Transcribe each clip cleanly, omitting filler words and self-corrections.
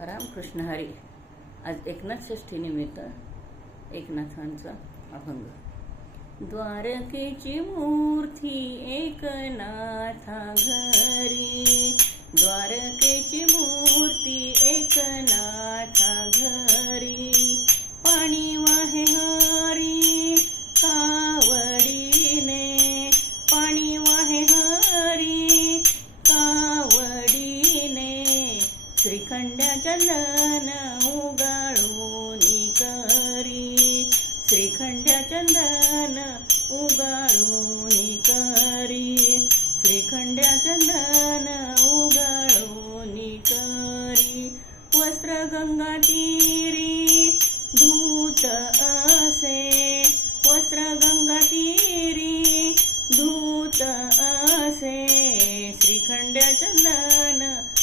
रामकृष्ण हरी. आज एकनाथ षष्ठी निमित्त एकनाथांचा अभंग. द्वारकेची मूर्ती एकनाथा घरी, द्वारकेची मूर्ती एकनाथा घरी, पाणी वाहे हरी कावडीने, पाणी वाहे हरी कावडीने, श्रीखंड्या चंदन उगाळूनी करी, श्रीखंड्या चंदन उगाळूनी करी, श्रीखंड्या चंदन उगाळूनी करी, वस्त्र गंगा तीरी धूत असे, वस्त्र गंगा तीरी धूत असे, श्रीखंड्या चंदन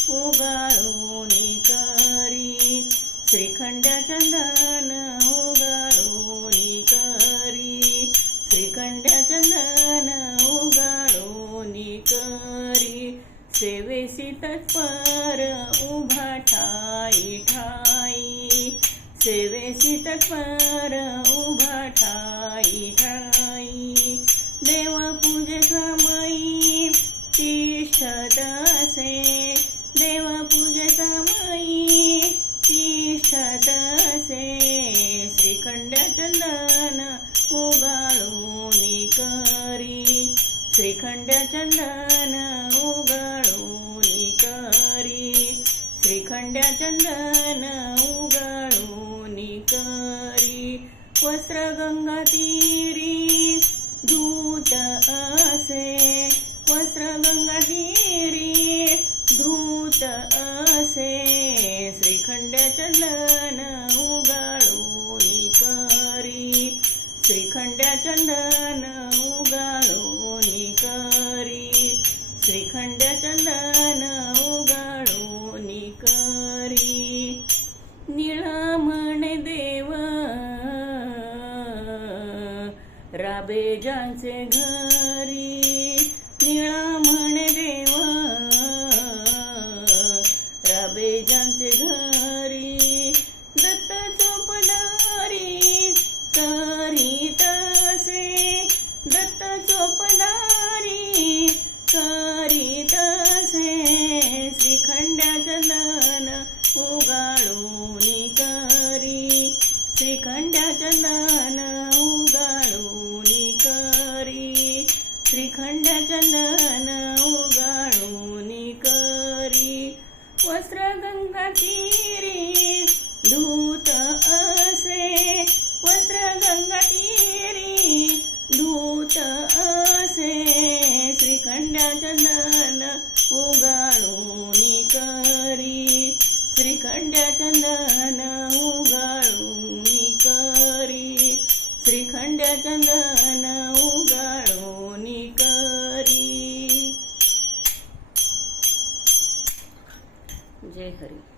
उगाळूनी करी, श्रीखंड्या चंदन उगाळूनी करी, श्रीखंड्या चंदन उगाळूनी करी, सेवेसी तत्पर उभा ठाई ठाई, सेवेसी तत्पर उभा ठाई ठाई, देव पूजे समयी तिष्ठत असे, देव पूजे समयी तिष्ठत असे, श्रीखंड्या चंदन उगाळूनी करी, श्रीखंड्या चंदन उगाळूनी करी, श्रीखंड्या चंदन उगाळूनी करी, वस्त्र गंगा तीरी धूत असे, वस्त्र गंगा तीरी धूत असे, श्रीखंड्या चंदन उगाळूनी करी, श्रीखंड्या चंदन उगाळूनी करी, श्रीखंड्या चंदन उगाळूनी करी, निळा म्हणे देव राबेजांचे घरी, निळा म्हणे देव राबेजांचे घरी, दत्त चोपदारी करीत असे, दत्त चोपदारी करीत असे, श्रीखंड्या चंदन उगाळूनी करी, श्रीखंड्या चंदन उगाळूनी करी, श्रीखंड्या चंदन उगाळूनी करी, वस्त्र गंगा तीरी धूत असे, वस्त्र गंगा तीरी धूत असे, श्रीखंड्या चंदन उगाळूनी करी, श्रीखंड्या चंदन उगाळूनी करी, श्रीखंड्या चंदन उगाळूनी करी. जय हरी.